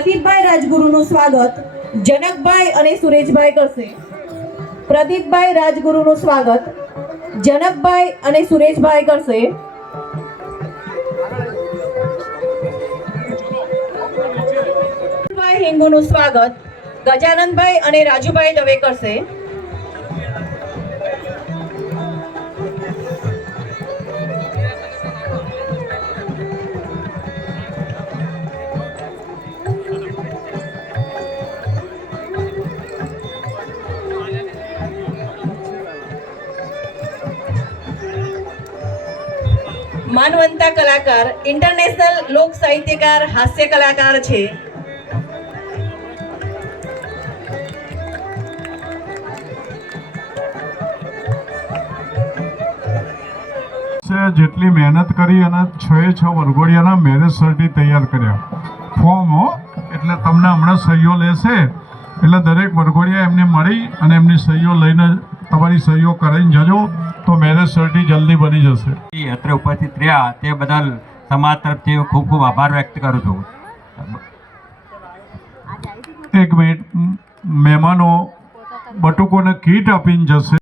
પ્રદીપભાઈ રાજગુરુનું સ્વાગત જનકભાઈ અને સુરેશભાઈ કરશે। પ્રદીપભાઈ રાજગુરુનું સ્વાગત જનકભાઈ અને સુરેશભાઈ કરશે। હિંગુનું સ્વાગત ગજાનંદભાઈ અને રાજુભાઈ દવે કરશે। માનવંતા કલાકાર ઇન્ટરનેશનલ લોક સાહિત્યકાર હાસ્ય કલાકાર છે। જેટલી મહેનત કરી અને 6 વરઘોડિયાના મેરેજ સર્ટી તૈયાર કર્યા ફોર્મ એટલે તમને હમણાં સહીઓ લેશે એટલે દરેક વરઘોડિયા એમને મળી અને એમની સહીઓ લઈને તમારી સહીઓ કરાવીને જજો તો મેરેજ સર્ટી જલ્દી બની જશે। અત્રે ઉપસ્થિત રહ્યા તે બદલ સમાજ તરફથી ખૂબ ખૂબ આભાર વ્યક્ત કરું છું। એક મિનિટ, મહેમાનો બટુકોને કીટ આપીને જશે।